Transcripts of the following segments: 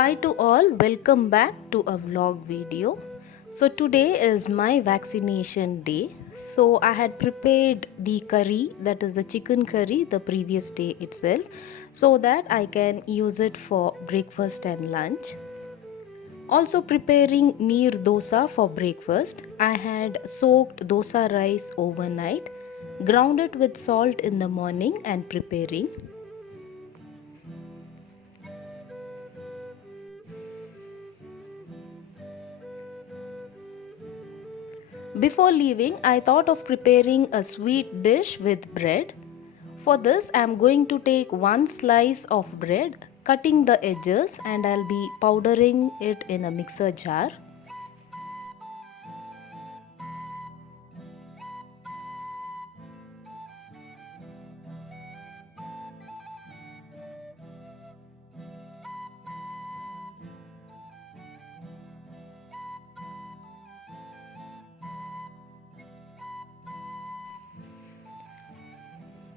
Hi to all, welcome back to a vlog video. So today is my vaccination day. So I had prepared the curry, that is the chicken curry, the previous day itself, so that I can use it for breakfast and lunch. Also preparing neer dosa for breakfast. I had soaked dosa rice overnight, ground it with salt in the morning and preparing. Before leaving, I thought of preparing a sweet dish with bread. For this, I am going to take one slice of bread, cutting the edges, and I'll be powdering it in a mixer jar.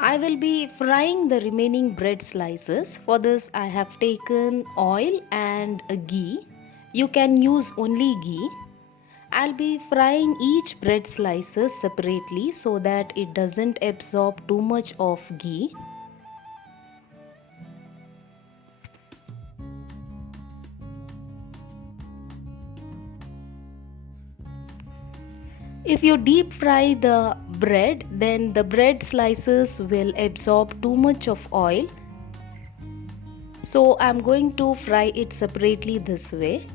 I will be frying the remaining bread slices. For this, I have taken oil and a ghee. You can use only ghee. I'll be frying each bread slices separately so that it doesn't absorb too much of ghee. If you deep fry the bread, then the bread slices will absorb too much of oil. So I'm going to fry it separately this way.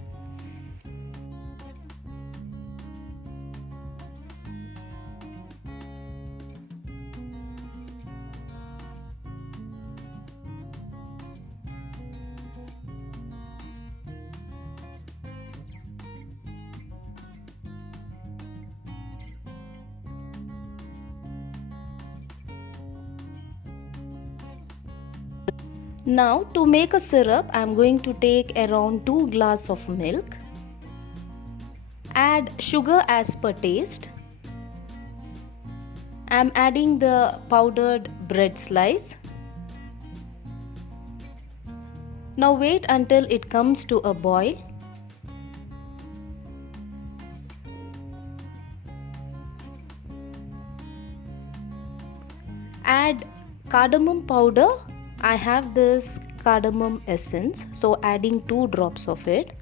Now to make a syrup, I'm going to take around 2 glasses of milk. Add sugar as per taste. I'm adding the powdered bread slice. Now wait until it comes to a boil. Add cardamom powder. I have this cardamom essence, so adding 2 drops of it.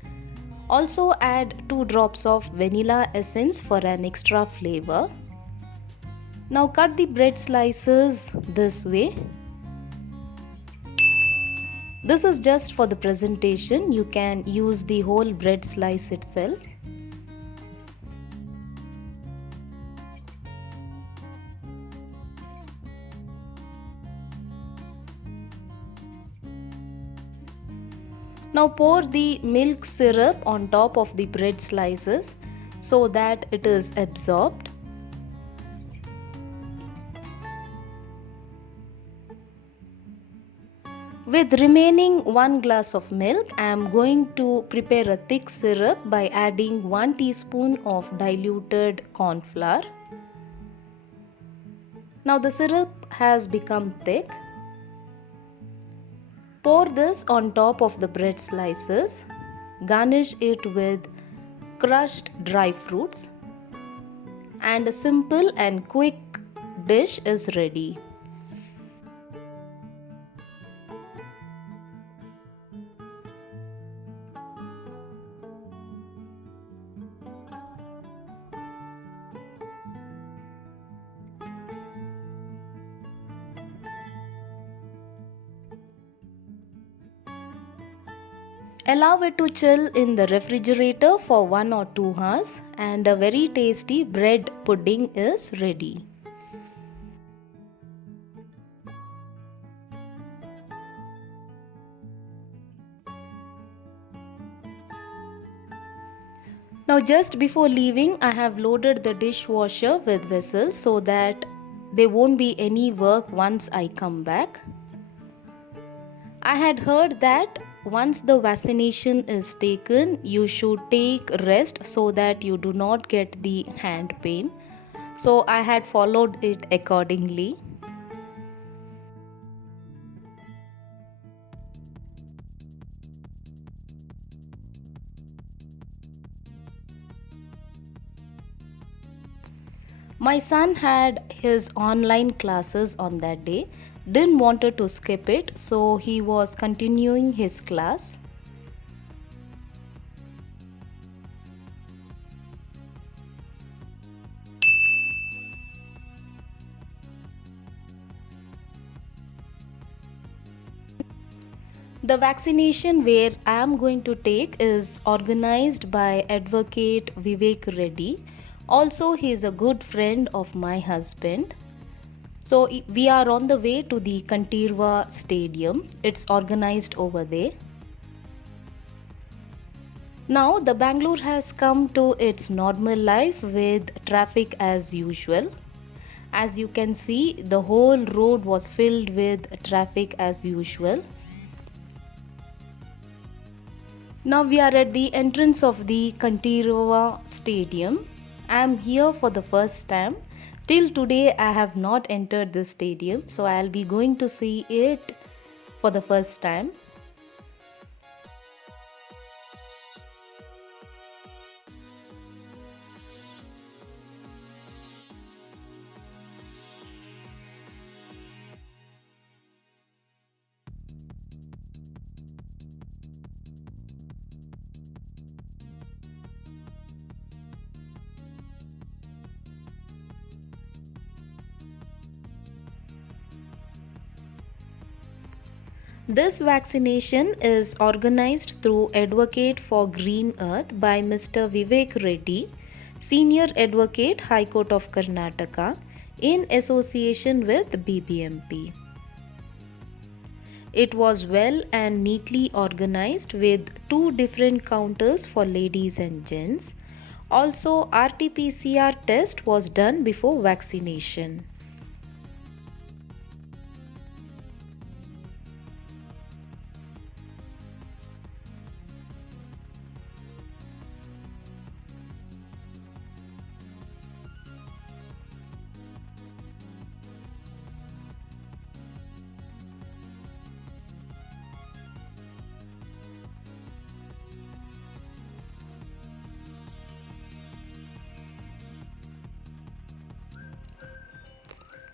Also add 2 drops of vanilla essence for an extra flavor. Now cut the bread slices this way. This is just for the presentation. You can use the whole bread slice itself. Now pour the milk syrup on top of the bread slices so that it is absorbed. With remaining 1 glass of milk, I am going to prepare a thick syrup by adding 1 teaspoon of diluted corn flour. Now the syrup has become thick. Pour this on top of the bread slices. Garnish it with crushed dry fruits. And a simple and quick dish is ready. Allow it to chill in the refrigerator for 1 or 2 hours and a very tasty bread pudding is ready. Now just before leaving, I have loaded the dishwasher with vessels so that there won't be any work once I come back. I had heard that once the vaccination is taken, you should take rest so that you do not get the hand pain. So I had followed it accordingly. My son had his online classes on that day, didn't wanted to skip it, so he was continuing his class. The vaccination where I am going to take is organized by Advocate Vivek Reddy. Also, he is a good friend of my husband. So, we are on the way to the Kantirva Stadium. It's organized over there. Now, the Bangalore has come to its normal life with traffic as usual. As you can see, the whole road was filled with traffic as usual. Now we are at the entrance of the Kantirova Stadium. I am here for the first time. Till today I have not entered this stadium, so I'll be going to see it for the first time. This vaccination is organized through Advocate for Green Earth by Mr. Vivek Reddy, Senior Advocate, High Court of Karnataka, in association with BBMP. It was well and neatly organized with two different counters for ladies and gents. Also, RT-PCR test was done before vaccination.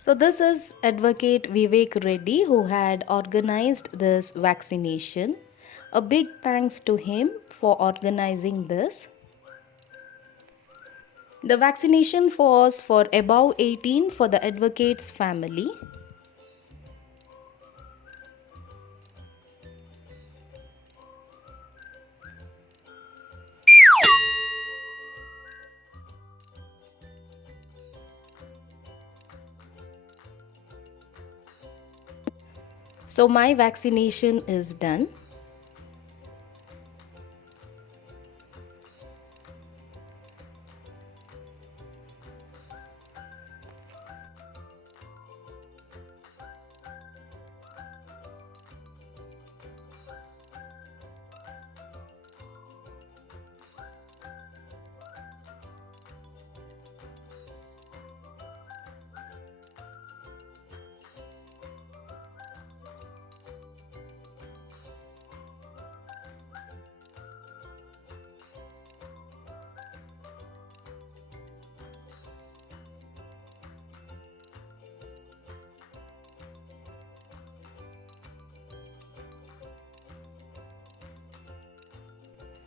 So this is Advocate Vivek Reddy who had organized this vaccination. A big thanks to him for organizing this. The vaccination was for above 18 for the advocate's family. So my vaccination is done.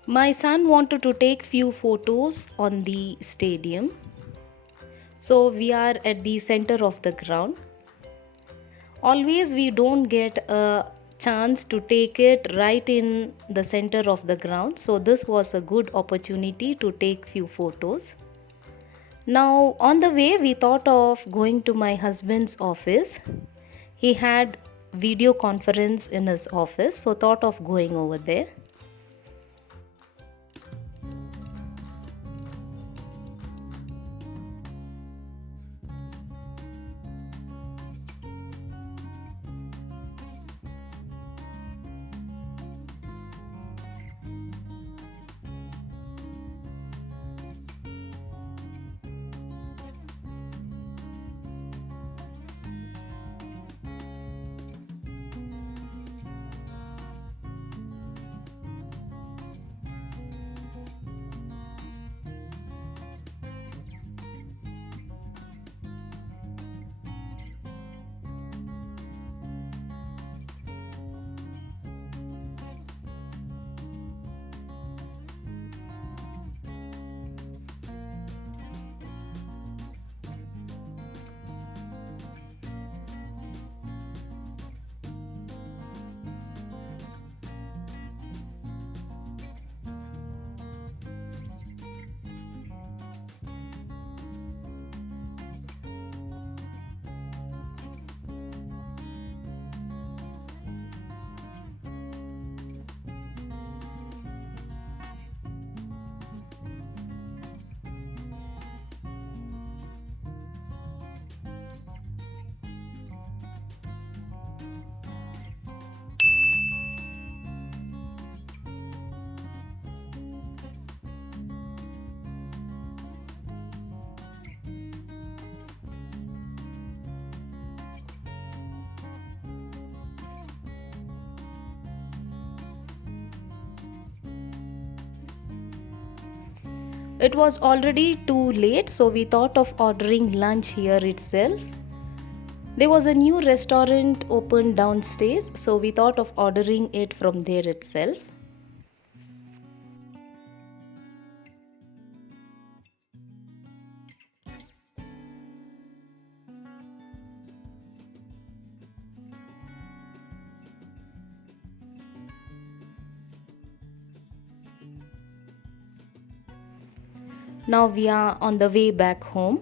My son wanted to take few photos on the stadium. So we are at the center of the ground. Always we don't get a chance to take it right in the center of the ground. So this was a good opportunity to take few photos. Now on the way we thought of going to my husband's office. He had video conference in his office, so thought of going over there. It was already too late, so we thought of ordering lunch here itself. There was a new restaurant opened downstairs, so we thought of ordering it from there itself. Now we are on the way back home.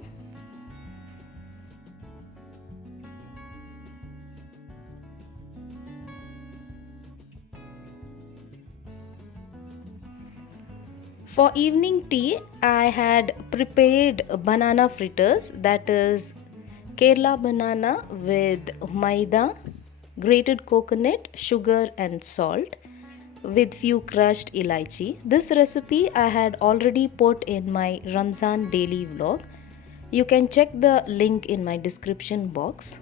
For evening tea, I had prepared banana fritters, that is Kerala banana with maida, grated coconut, sugar and salt with few crushed elaichi. This recipe I had already put in my Ramzan daily vlog. You can check the link in my description box.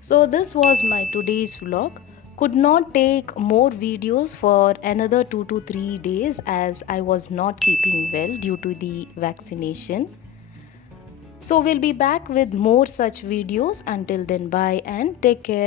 So this was my today's vlog. Could not take more videos for another 2 to 3 days as I was not keeping well due to the vaccination. So we'll be back with more such videos. Until then, bye and take care.